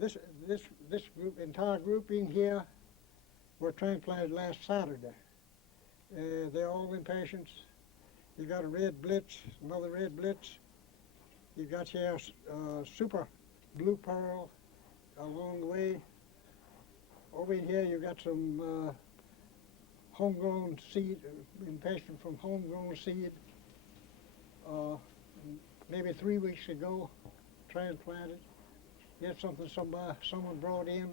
this group, entire grouping here, were transplanted last Saturday. They're all inpatients. You got a red blitz, another red blitz. You got here super blue pearl along the way. Over here you got some homegrown seed, inpatient from homegrown seed. Maybe 3 weeks ago, transplanted. Here's something someone brought in,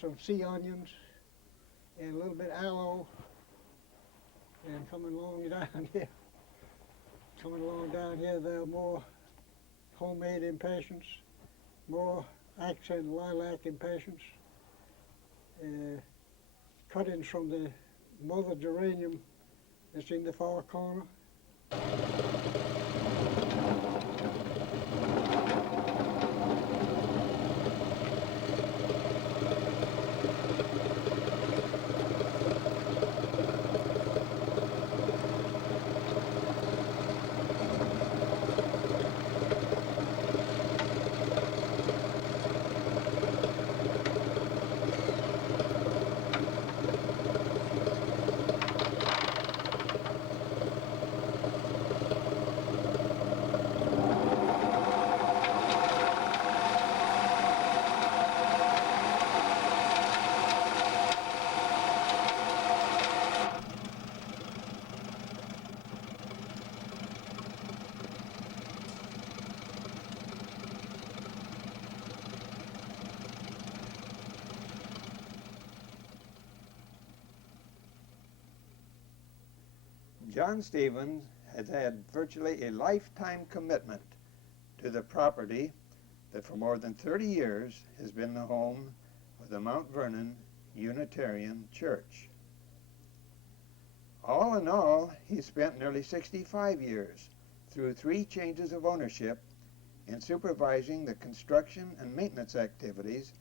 some sea onions and a little bit of aloe. And coming along down here, there are more homemade impatiens, more accent lilac impatiens, cuttings from the mother geranium that's in the far corner. John Stevens has had virtually a lifetime commitment to the property that for more than 30 years has been the home of the Mount Vernon Unitarian Church. All in all, he spent nearly 65 years through 3 changes of ownership in supervising the construction and maintenance activities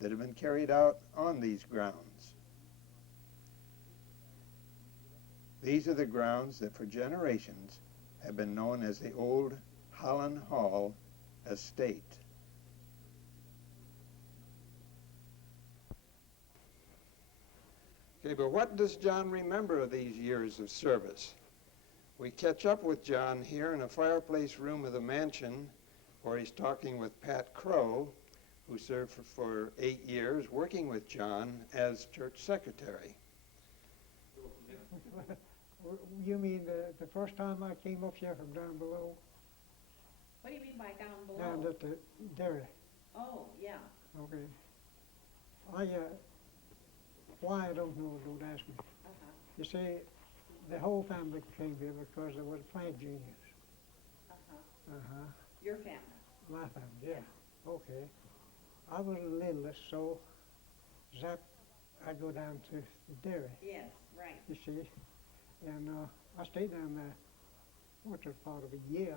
that have been carried out on these grounds. These are the grounds that for generations have been known as the old Holland Hall Estate. Okay, but what does John remember of these years of service? We catch up with John here in a fireplace room of the mansion where he's talking with Pat Crow, who served for 8 years working with John as church secretary. You mean the first time I came up here from down below? What do you mean by down below? Down at the dairy. Oh, yeah. Okay. Why I don't know, don't ask me. Uh-huh. You see, the whole family came here because there was plant genius. Uh-huh. Uh-huh. Your family? My family, yeah. Okay. I was the littlest, so zap, I go down to the dairy. Yes, right. You see, and I stayed down there, which was part of a year,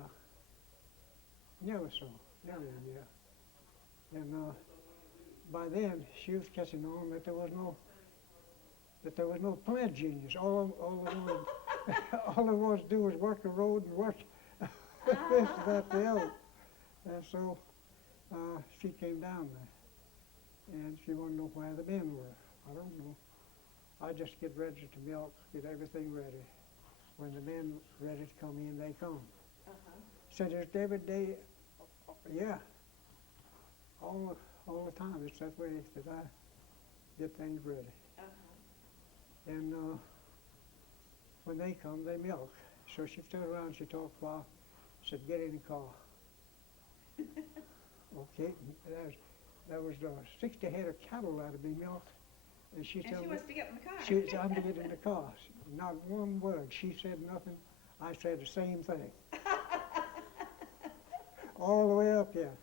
nearly a year. And by then, she was catching on that there was no plant genius. All they wanted to do was work the road and work this, that, the other. And so she came down there, and she wanted to know where the men were. I don't know. I just get ready to milk, get everything ready. When the men ready to come in, they come. Uh-huh. So just every day, yeah, all the time. It's that way that I get things ready. Uh-huh. And when they come, they milk. So she turned around, she talked a while, said, "Get in the car." Okay, there was 60 head of cattle that had been milked. And she told me, wants to get in the car. she said, "I'm to get in the car." Not one word. She said nothing. I said the same thing. All the way up here.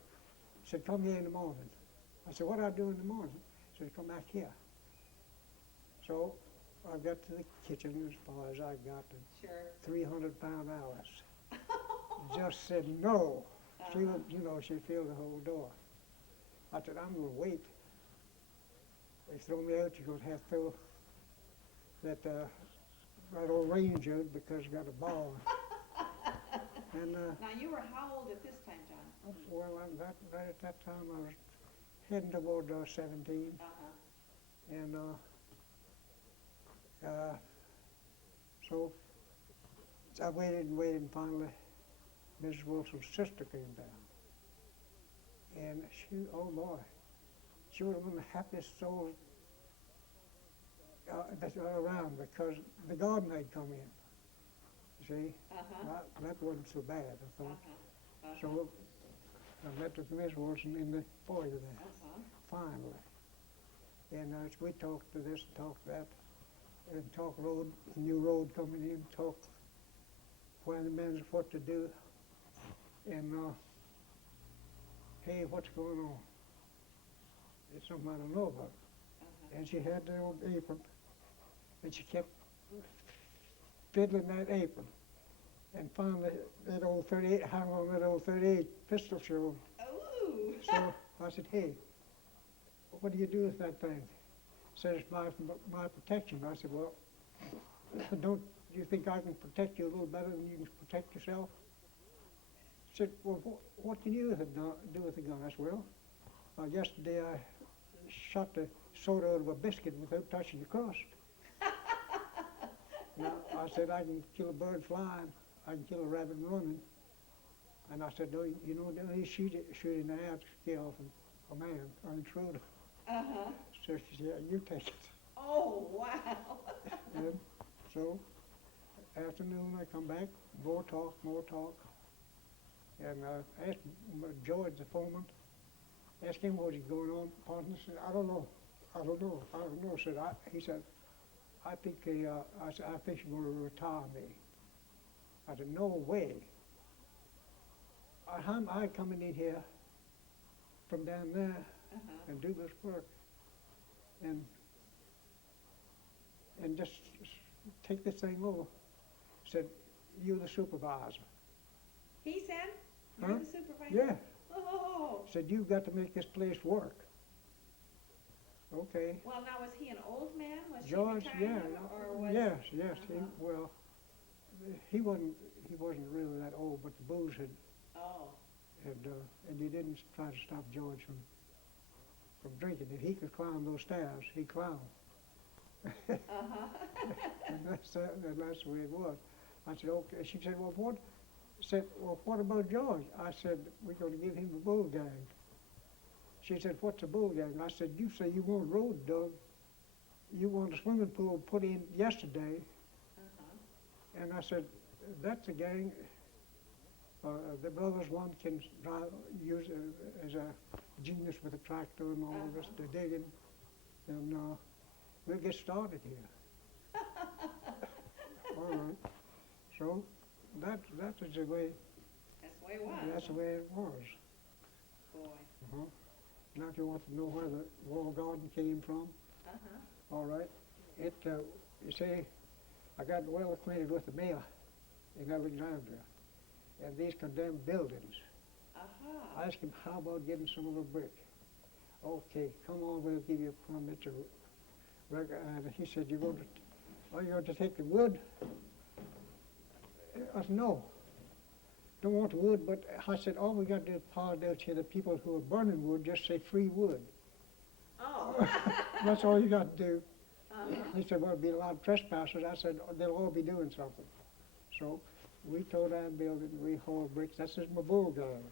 She said, "Come here in the morning." I said, "What do I do in the morning?" She said, "Come back here." So I got to the kitchen as far as I got, and Sure. 300-pound Alice just said no. She would, she filled the whole door. I said, "I'm going to wait. They throw me out, you're going to have to throw that old ranger because I got a ball." And Now, you were how old at this time, John? well, right at that time I was heading toward 17, Uh-huh. and so I waited and waited, and finally Mrs. Wilson's sister came down. And she, oh boy, she was one of the happiest souls that's around, because the garden had come in. You see, Uh-huh. that wasn't so bad, I thought. Uh-huh. So I met with Miss Wilson in the foyer there, Uh-huh. finally. And we talked to this and talked to that, and talk road, new road coming in, talk when the men's what to do, and hey, what's going on? It's something I don't know about. Uh-huh. And she had the old apron, and she kept fiddling that apron. And finally, that old 38, hung on that old 38 pistol showed. Ooh. So I said, hey, what do you do with that thing? Says, my protection. I said, well, don't you think I can protect you a little better than you can protect yourself? She said, well, what can you do with the gun? I said, well, yesterday I shot the soda out of a biscuit without touching the crust. Now, I said, I can kill a bird flying, I can kill a rabbit running. And I said, no, you know, don't shoot in the air to scare off a man, an intruder. Uh-huh. So she said, yeah, you take it. Oh, wow. And so, afternoon I come back, more talk. And I asked George, the foreman, asked him what was going on. Partner said, I don't know. He said, I think you're going to retire me. I said, no way. I coming in here from down there Uh-huh. and do this work and just take this thing over. Said, you're the supervisor. He said, Huh? you're the supervisor? Yeah. Oh. Said, you've got to make this place work. Okay. Well, now, was he an old man? Was George, he yeah, retired? Or was yes. Uh-huh. He wasn't really that old, but the booze had, Oh. and he didn't try to stop George from drinking. If he could climb those stairs, he'd climb. Uh-huh. And that's the way it was. I said, okay. She said, well, what about George? I said, we're going to give him a bull gang. She said, what's a bull gang? I said, you say you want a road dug. You want a swimming pool put in yesterday. Uh-huh. And I said, that's a gang. The brothers, one can use as a genius with a tractor and all of this, the digging. And we'll get started here. All right. So that is the way. That's the way it was. That's the way it was. Boy. Now, if you want to know where the wall garden came from, Uh-huh. all right. You see, I got well acquainted with the mayor in Alexandria, and these condemned buildings. Uh-huh. I asked him, how about getting some of the brick? Okay, come on, we'll give you a permit to and he said, you're going to take the wood? I said, no. Don't want the wood, but I said, all we got to do is pile out here the people who are burning wood, just say free wood. Oh. That's all you got to do. Uh-huh. He said, well, there'll be a lot of trespassers. I said, oh, they'll all be doing something. So we tore down the building, we hauled bricks. That's just my bull gang.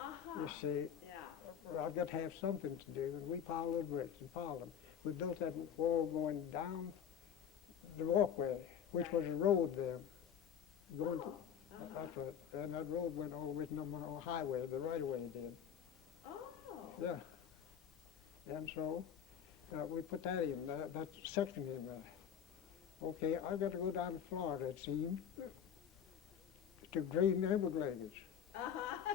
Uh-huh. You see, Yeah. I've got to have something to do, and we piled the bricks and piled them. We built that wall going down the walkway, which was a road there. Going to, Uh-huh. that's right. And that road went all the way to number highway, the right of way it did. Oh. Yeah. And so we put that in, that section in there. Okay, I've got to go down to Florida, it seemed, to green the Everglades. Uh-huh.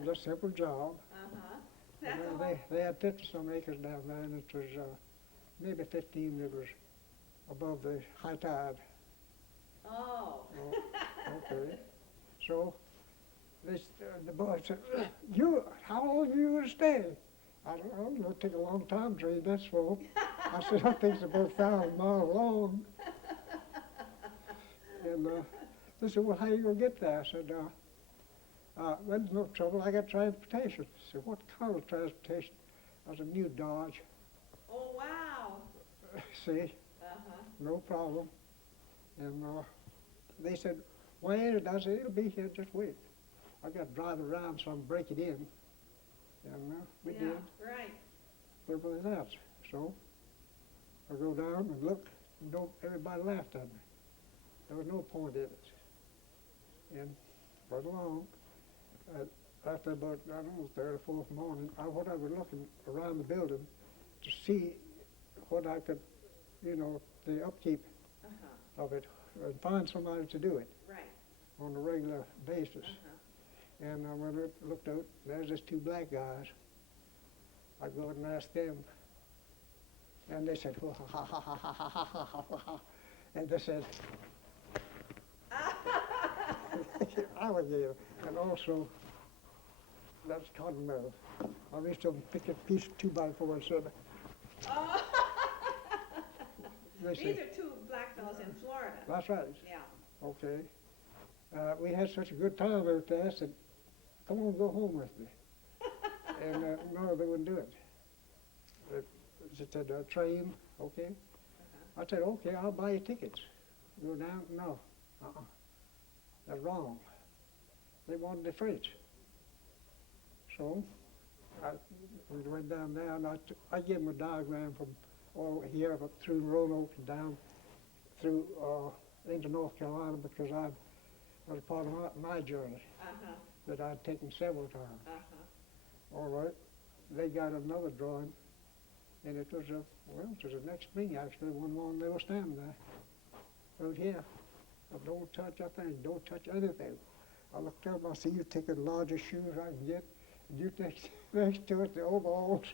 It was a simple job. Uh-huh. And That's then all. they had 50 some acres down there, and it was maybe 15 that was above the high tide. Oh. Okay. So the boy said, how long are you going to stay? I don't know, it'll take a long time to read this full. I said, I think it's about 1,000 miles long. And they said, well, how are you going to get there? I said, well, there's no trouble, I got transportation. I said, what kind of transportation? was a new Dodge. Oh, wow. See, Uh-huh. no problem. And they said, why ain't it? I said, it'll be here, just wait. I got to drive around so I can break it in. And we Yeah, did. right. Everybody laughed. So I go down and look, and everybody laughed at me. There was no point in it. And right along, after about, I don't know, third or fourth morning, I was looking around the building to see what I could, the upkeep Uh-huh. of it, and find somebody to do it Right. on a regular basis. Uh-huh. And when I looked out, there's these two black guys. I go and ask them, and they said, ha ha ha ha ha ha ha ha ha ha, and they said, alligator, and also that's cottonmouth. I used to pick a piece of 2x4 and said, Oh. they These said, are two black fellows in Florida. that's right, Yeah. okay. We had such a good time out there, I said, come on, go home with me. And no, they wouldn't do it. They said, train, okay. I said, okay, I'll buy you tickets. Go down, no, that's wrong. They wanted the freight. So we went down there, and I gave them a diagram from all here up through Roanoke and down through into North Carolina, because I was part of my journey Uh-huh. that I'd taken several times. Uh-huh. All right. They got another drawing, and it was the next spring actually. One morning they were standing there, out here. Don't touch that thing. Don't touch anything. I looked up. I see you take the largest shoes I can get. And you next to it the overalls.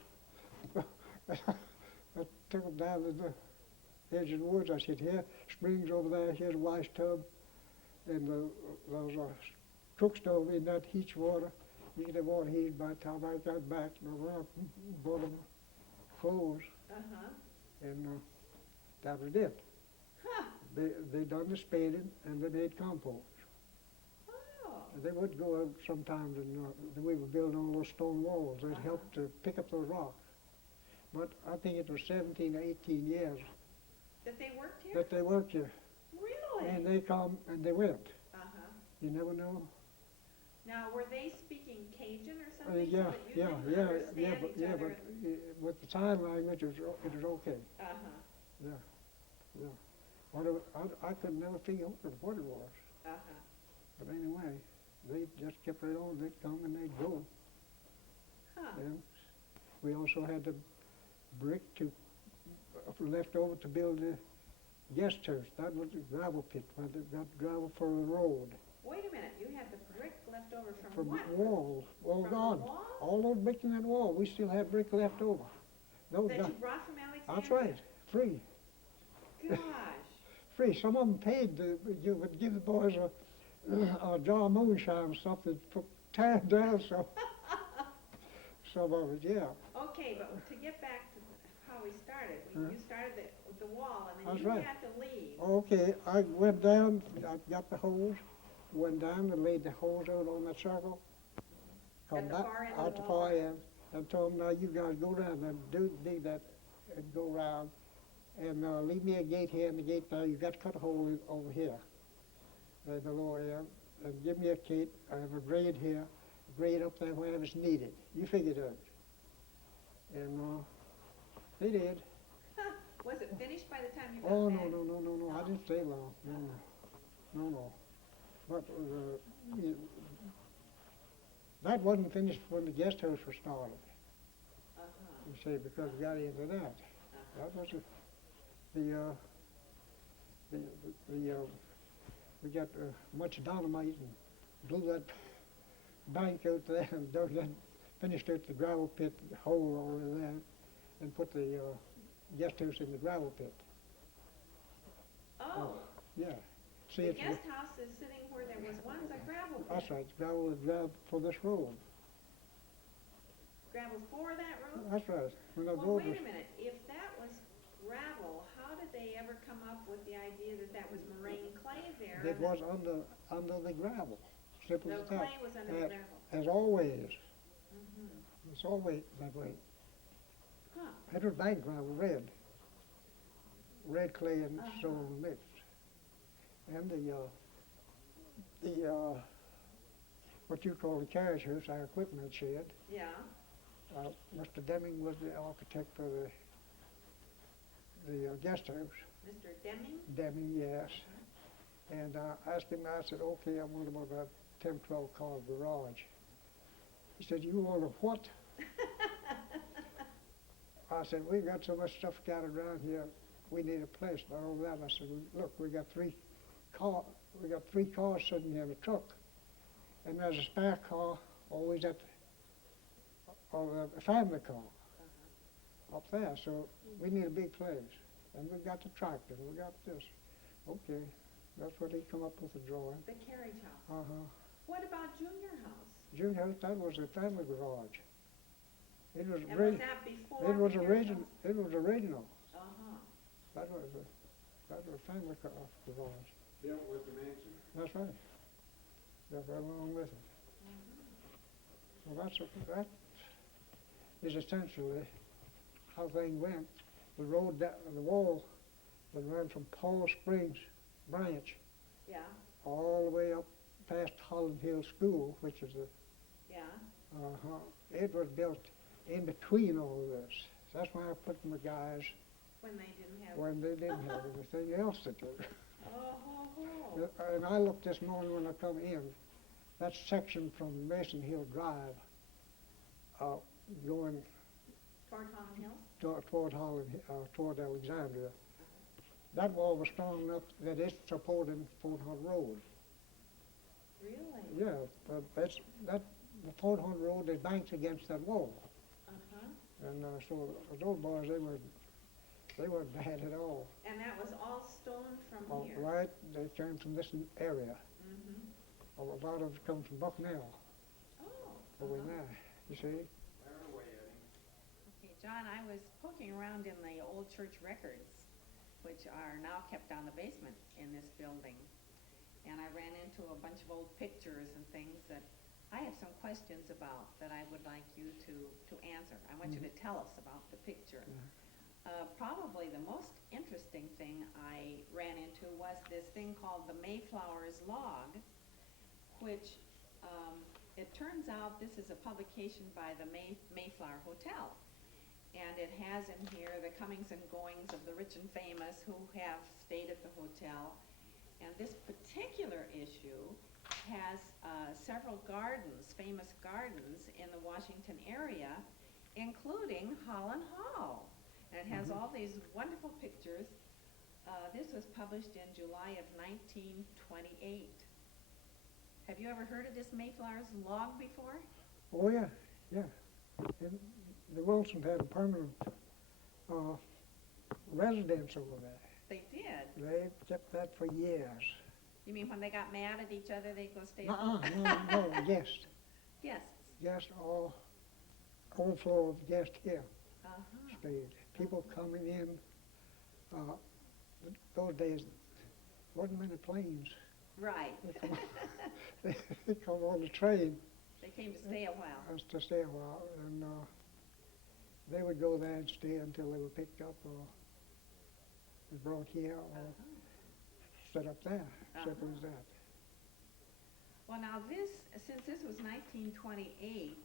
I took them down to the edge of the woods. I said, here, springs over there. Here's a wash tub, and there's a cook stove in that heats water. You get the water heated by the time I got back, and I bought them clothes, Uh-huh. and that was it. Huh. They done the spading, and they made compost. Oh. They would go out sometimes, and we were building all those stone walls. They'd help to pick up those rocks. But I think it was 17 or 18 years That they worked here? that they worked here. Really? And they come and they went. Uh-huh. You never know. Now, were they speaking Cajun or something? Yeah, so that you yeah, didn't yeah, understand yeah, but each other? with the sign language, it was okay. Uh-huh. Yeah. I could never figure out what it was. Uh-huh. But anyway, they just kept right on. They'd come and they'd go. Huh. And we also had the brick left over to build the guest house. That was the gravel pit. Where they got gravel for the road. Wait a minute. You had the brick left over from From what? the walls. All From gone. the wall? All those bricks in that wall. We still have brick left over. No, That you brought from Alexandria? that's right. Free. Gosh. Free. Some of them paid. You would give the boys a jar of moonshine or something for tearing down some of it, yeah. Okay, but to get back to how we started, you started the wall, and then That's you right. had to leave. Okay, I went down, I got the hose, went down and laid the hose out on that circle. Come At the back far end of out the the wall? far end, and told them, now you guys go down and dig that and go around. And leave me a gate here and the gate there. You got to cut a hole over here, the lower end, and give me a gate. I have a grade here, a grade up there wherever it's needed. You figure it out. And they did. Huh. Was it finished by the time you got Oh, back? no. I didn't stay long. No. But that wasn't finished when the guest house was started, Uh-huh. you see, because we got into that. That was we got much dynamite and blew that bank out there and dug that, finished out the gravel pit hole over there, and put the guest house in the gravel pit. Oh, Yeah. See, the it's guest house is sitting where there was once a gravel pit. that's right. It's gravel for this road. Gravel for that road? That's right. When the Well, road wait was, a minute. If that was gravel, how did they ever come up with the idea that that was moraine clay there? it was under the gravel. Simple The as that. clay was under the gravel. As always. Mm-hmm. It's always that way. Huh. It was bank gravel, red clay and Uh-huh. stone mixed. And what you call the carriage house, our equipment shed. Yeah. Mr. Deming was the architect for the guest house. Mr. Deming? Deming, yes. And I asked him, I said, okay, I want about 10, 12 car garage. He said, you want a what? I said, we've got so much stuff scattered around here, we need a place. Not only that, I said, look, we got three cars sitting here in the truck. And there's a spare car always or a family car up there. So we need a big place. And we've got the tractor, we got this. Okay, that's what he come up with the drawing. The carriage house. Uh-huh. What about Junior House? Junior house, that was a family garage. It was And was that before? It was the carriage original. house? It was original. Uh-huh. That was a family garage. Built with the mansion? That's right. That's right along with it. Well, that is essentially how things went. The road, the wall that ran from Paul Springs branch Yeah, all the way up past Holland Hill School, which is yeah. it was built in between all of this. That's why I put my guys When they didn't have. when they didn't have anything else to do. Oh, ho, ho. And I looked this morning when I come in, that section from Mason Hill Drive, going Toward Holland Hills? toward Alexandria, that wall was strong enough that it supported Fort Hunt Road. Really? Yeah, the Fort Hunt Road is banked against that wall. Uh-huh. And so those boys, they weren't bad at all. And that was all stone from here? Right, they came from this area. Mm-hmm. A lot of it comes from Bucknell, Oh. over uh-huh. there, you see. Okay, John, I was poking around in the old church records, which are now kept down the basement in this building. And I ran into a bunch of old pictures and things that I have some questions about that I would like you to answer. I want you to tell us about the picture. Probably the most interesting thing I ran into was this thing called the Mayflower's Log, which it turns out this is a publication by the Mayflower Hotel. And it has in here the comings and goings of the rich and famous who have stayed at the hotel. And this particular issue has several gardens, famous gardens in the Washington area, including Holland Hall. And it has all these wonderful pictures. This was published in July of 1928. Have you ever heard of this Mayflower's Log before? Oh, yeah, yeah. And the Wilsons had a permanent residence over there. They did. They kept that for years. You mean when they got mad at each other, they'd go stay at No, guest. Yes. Guest, overflow of guest here Uh-huh. stayed. People coming in, those days, wasn't many planes. Right. They come on the train They came to stay a while. to stay a while, and they would go there and stay until they were picked up or brought here or set up there. Simple as that. Well, now this, since this was 1928,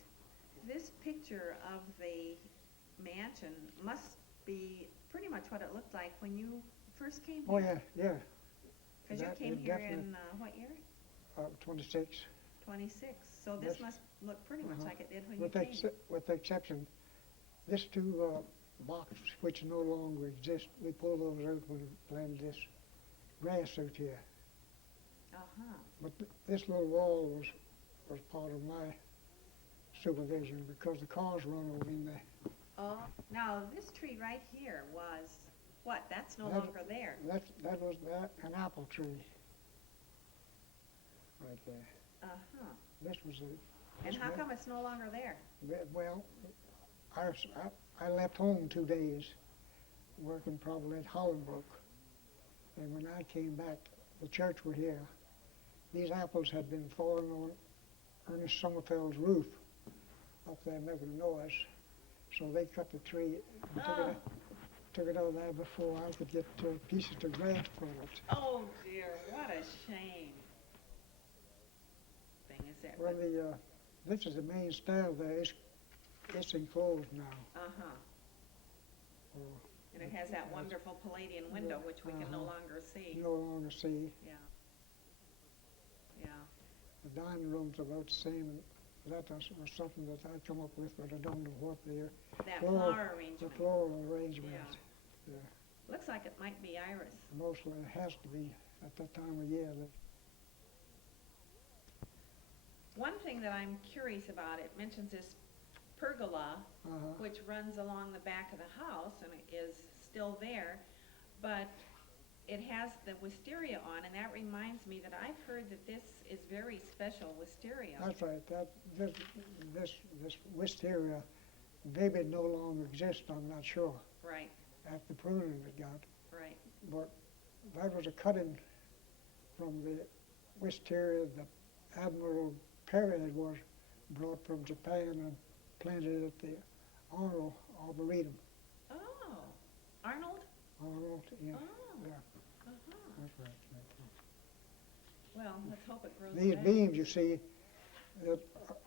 this picture of the mansion must be pretty much what it looked like when you first came Oh, here. yeah. Because you That came is here definitely- in, what year? 26. 26. So this Yes. must look pretty much like it did when With you the, came. with the exception, this two boxes which no longer exist, we pulled those out when we planted this grass out here. Uh-huh. But this little wall was part of my supervision because the cars run over in there. Oh, now this tree right here was, what, that's no That- longer there. That was an apple tree right there. Uh-huh. This was And how come it's no longer there? well, I left home 2 days, working probably at Hollenbrook. And when I came back, the church were here. These apples had been falling on Ernest Sommerfeld's roof up there making a noise. So they cut the tree and took it out of there before I could get pieces of grass from it. Oh dear, what a shame. Thing is that. Well, this is the main style there. It's enclosed now. Uh-huh. Oh, And it has that wonderful Palladian window, which we can no longer see. no longer see. Yeah. Yeah. The dining room's about the same. That was something that I come up with, but I don't know what That Floral- flower the arrangement. floral arrangement. Yeah. Looks like it might be iris. Mostly it has to be at that time of year. One thing that I'm curious about, it mentions this pergola, Uh-huh. which runs along the back of the house and it is still there, but it has the wisteria on, and that reminds me that I've heard that this is very special wisteria. That's right. This wisteria, maybe it no longer exists. I'm not sure. Right, After pruning it got, right. but that was a cutting from the wisteria that Admiral Perry was brought from Japan and planted at the Arnold Arboretum. Oh, Arnold? Arnold, yeah, Oh, yeah, uh-huh. that's right. Well, let's hope it grows These back. beams you see that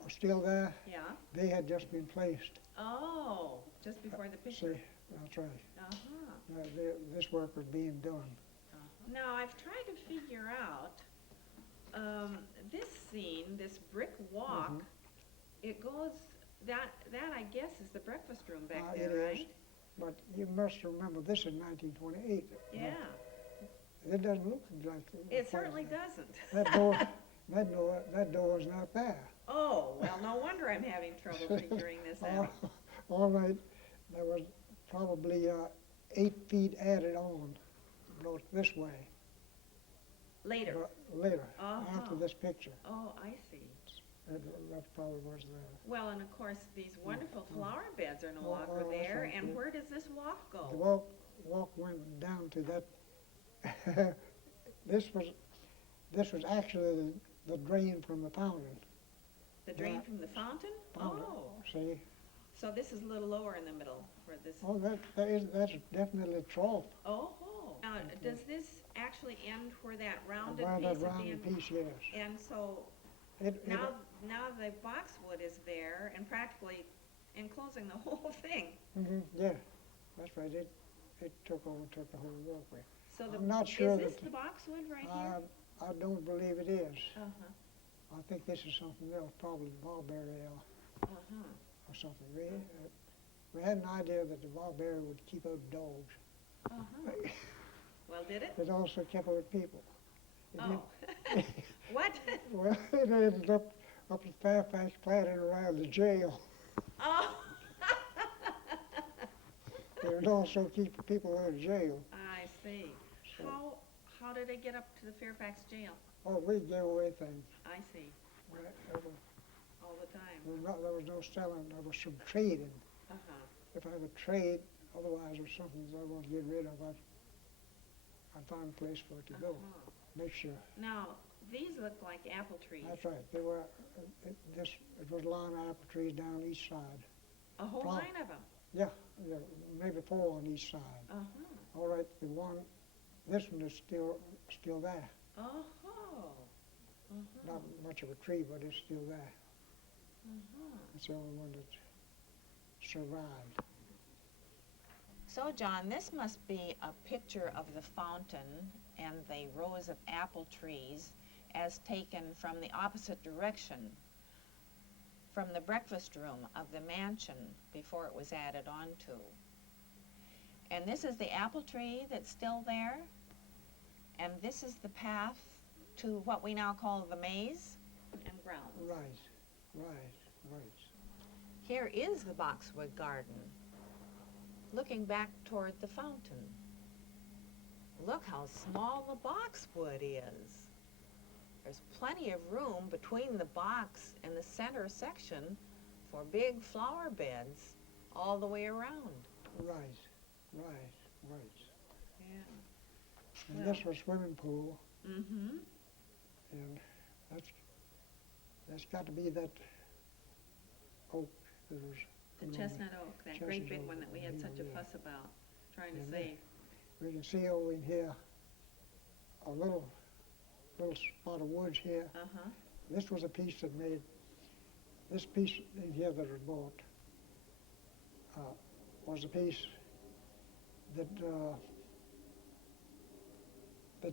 are still there, Yeah. they had just been placed. Oh, just before the picture. See, that's right. Uh-huh. This work was being done. Now, I've tried to figure out, this scene, this brick walk, Mhm. it goes, that I guess is the breakfast room back It there, is, right? but you must remember this is 1928. Yeah, It doesn't look like it certainly doesn't. That door is not there. Oh, well, no wonder I'm having trouble figuring this out. All right, there was probably 8 feet added on, brought this way, Later. later, Uh-huh. after this picture. Oh, I see. That probably was there. Well, and of course, these wonderful flower beds are no Oh, longer oh, that's there, right, and yeah. where does this walk The go? walk went down to that. This was actually the drain from the fountain. The drain that- from the fountain? Fountain, Oh, see? so this is a little lower in the middle, where this, Oh, that's definitely a trough. oh. Now, does this actually end where that rounded Around piece that at the rounded end? piece, yes. And so It- now the boxwood is there and practically enclosing the whole thing. Yeah, that's right. It took the whole walkway. So I'm not sure is this that- the boxwood right here? I don't believe it is. Uh-huh, I think this is something else, probably barberry uh-huh. or something. We had an idea that the barberry would keep out dogs. Uh-huh. Well, did it? It also kept out people. It Oh. did- What? Well, it ended up in Fairfax, planted around the jail. Oh. It would also keep people out of jail. I see. So, How did it get up to the Fairfax jail? oh, we gave away things. I see, There all the time. was no selling, there was some trading. Uh-huh. If I would trade, otherwise it was something that I want to get rid of, I'd find a place for it to go. Uh-huh. Make sure. Now, these look like apple trees. That's right. They were, it was line apple trees down each side. A whole Prom- line of them. Yeah, maybe 4 on each side. Uh-huh. All right, this one is still there. Oh. Uh-huh. Not much of a tree, but it's still there. Uh-huh. It's the only one that survived. So, John, this must be a picture of the fountain and the rows of apple trees as taken from the opposite direction, from the breakfast room of the mansion before it was added onto. And this is the apple tree that's still there, and this is the path to what we now call the maze. And grounds. Right. Here is the boxwood garden, looking back toward the fountain. Look how small the boxwood is. There's plenty of room between the box and the center section for big flower beds all the way around. Right. Yeah. And this was swimming pool, Mm-hmm. and that's got to be that oak that was The on chestnut oak, that great chestnut big oak one that we had over such a here. fuss about, trying to And save. We can see over in here a little spot of woods here. Uh-huh. This was a piece that made, this piece in here that was bought was a piece that that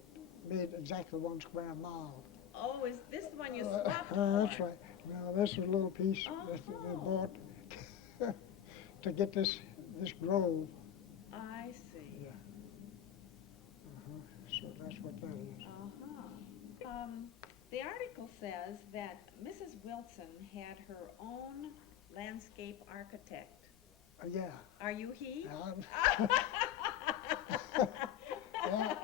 made exactly 1 square mile. Oh, is this the one you swapped That's for? right. Now this was a little piece that they Oh. bought to get this grove. I see. Yeah. So that's what that is. Uh-huh. The article says that Mrs. Wilson had her own landscape architect. Yeah. Are you he?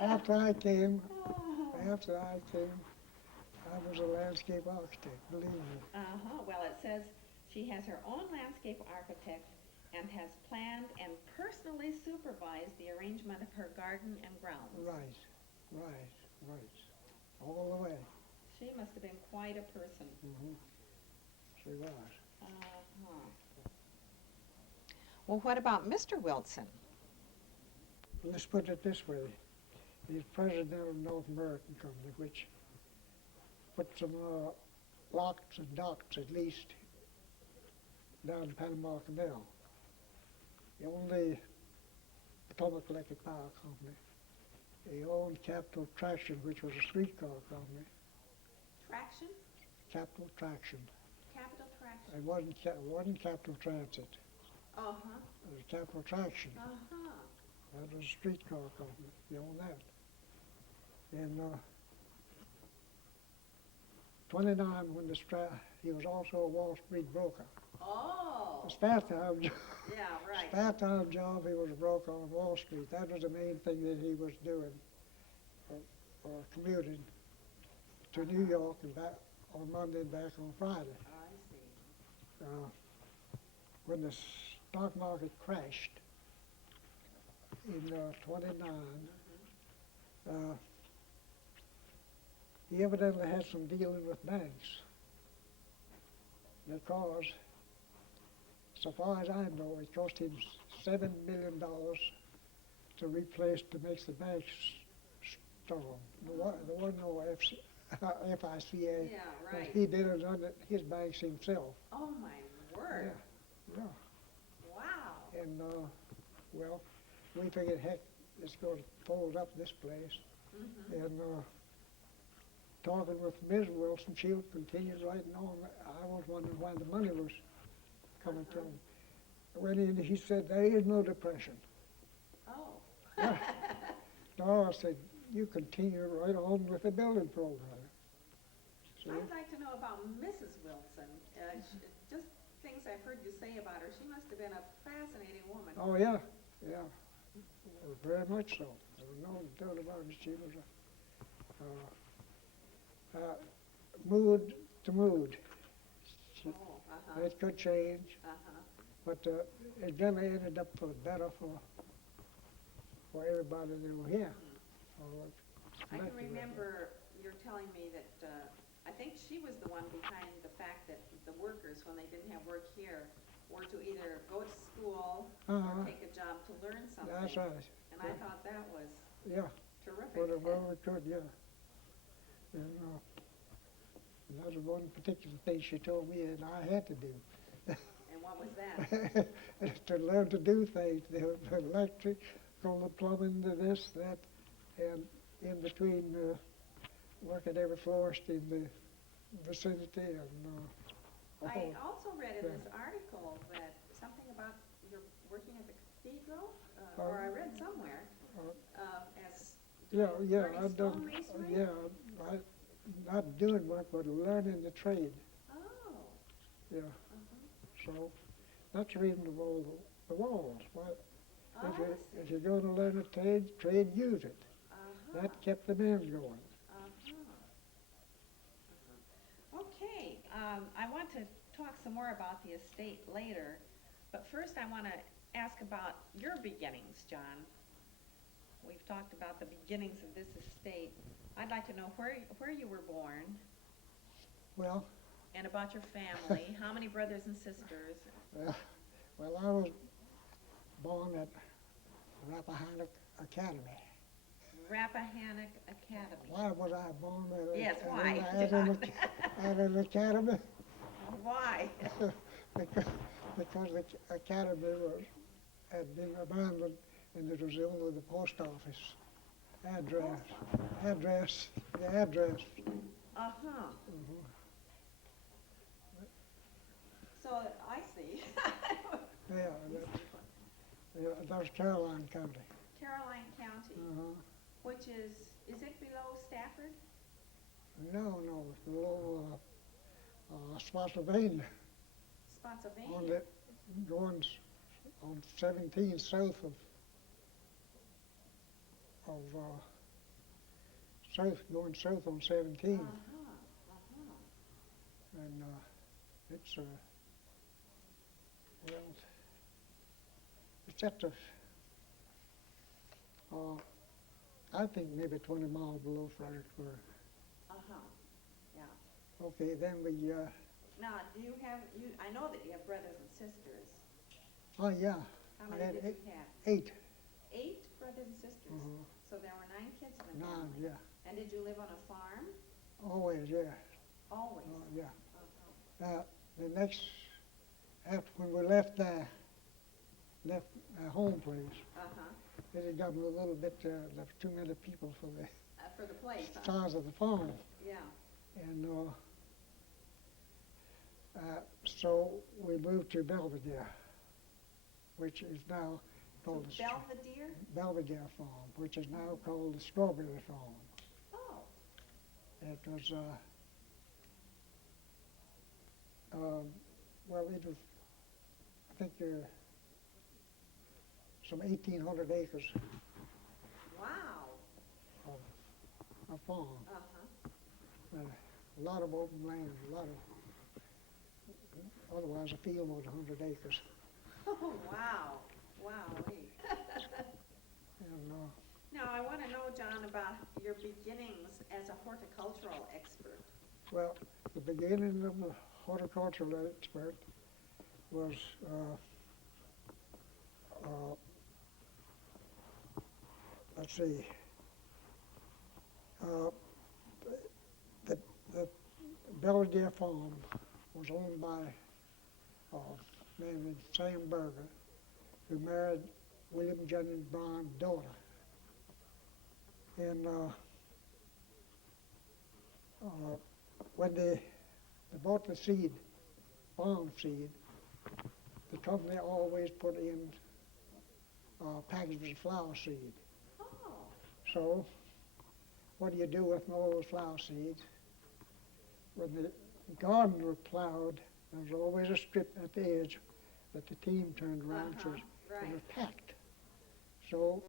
After I came, Oh. I was a landscape architect, believe me. Uh-huh. Well, it says she has her own landscape architect and has planned and personally supervised the arrangement of her garden and grounds. Right. All the way. She must have been quite a person. She was. Uh-huh. Well, what about Mr. Wilson? Let's put it this way. He's president of North American Company, which put some locks and docks at least down the Panama Canal. He owned the Potomac Electric Power Company. He owned Capital Traction, which was a streetcar company. Traction? Capital Traction. Capital Traction. It wasn't Capital Transit. Uh-huh. It was Capital Traction. Uh-huh. That was a streetcar company. He owned that. In 29, when he was also a Wall Street broker. Oh. A spare time job. Yeah, right. Spare time job, he was a broker on Wall Street. That was the main thing that he was doing, commuting to New York and back on Monday and back on Friday. I see. When the stock market crashed in 29, he evidently had some dealing with banks because, so far as I know, it cost him $7 million to replace, to make the banks strong. There wasn't no FICA. Yeah, but right. he did it under his banks himself. Oh, my word. Yeah. Wow. And, well, we figured, heck, it's going to fold up this place. Mm-hmm. And talking with Ms. Wilson, she continued writing on. I was wondering why the money was coming to him. I went in, he said, there is no depression. Oh. Yeah. No, I said, you continue right on with the building program. See? I'd like to know about Mrs. Wilson. Just things I've heard you say about her. She must have been a fascinating woman. Oh, yeah, very much so. There was no doubt about it. She was mood to mood. Oh, uh-huh. It could change, Uh-huh. but it generally ended up for the better for everybody that were here. I can remember you're telling me that I think she was the one behind the fact that the workers, when they didn't have work here, were to either go to school or take a job to learn something. That's right. And I thought that was Yeah, terrific. whatever we could, yeah. And that was one particular thing she told me that I had to do. And what was that? To learn to do things, the electric, the plumbing, the this, that, and in between working every florist in the vicinity and I also read in this article that something about you're working at the cathedral, or I read somewhere, as learning I've done, stonemasonry? not doing work, but learning the trade, Oh. yeah. Uh-huh. So that's the reason of all the walls. But Oh, I see. if you're going to learn a trade, use it. Uh-huh. That kept the men going. Uh-huh. Okay, I want to talk some more about the estate later, but first I want to ask about your beginnings, John. We've talked about the beginnings of this estate. I'd like to know where you were born Well, and about your family. How many brothers and sisters? well, I was born at Rappahannock Academy. Rappahannock Academy. Why was I born at, Yes, at, why, at, John? at an academy? Why? because the academy had been abandoned, and it was only the post office address. Uh-huh. Mhm. So, I see. Yeah, that was Caroline County. Caroline County, Uh-huh. which is it below Stafford? No, it's below Spotsylvania, on Spotsylvania? the going on 17 south of going south on 17, Uh-huh, uh-huh. and it's well, it's at the I think maybe 20 miles below Fredericksburg. Uh-huh, yeah. Okay, then we Now, do you have, I know that you have brothers and sisters. oh yeah, How I many had did you have? 8. 8 brothers and sisters? Uh-huh. So there were 9 kids in the 9, family? yeah, And did you live on a farm? always, yeah, Always? yeah. Uh-huh. The next, after when we left our home place, Uh-huh. it had gotten a little bit, there was too many people for the For the place, huh? size of the farm. Yeah. And so we moved to Belvedere, which is now called the Belvedere? Belvedere Farm, which is now called the Strawberry Farm. Oh, It was, well, it was, I think, some 1,800 acres wow. of farm. Uh-huh. A lot of open land, otherwise a field was 100 acres. Oh, wow. Wowee. And Now, I want to know, John, about your beginnings as a horticultural expert. well, the beginning of the horticultural expert was let's see, the Belvedere Farm was owned by a man named Sam Berger, who married William Jennings Brown's daughter. And when they bought the seed, farm seed, the company always put in packages of flower seed. Oh, So what do you do with all those flower seeds? When the gardens were plowed, there was always a strip at the edge that the team turned around, so right. it was packed. So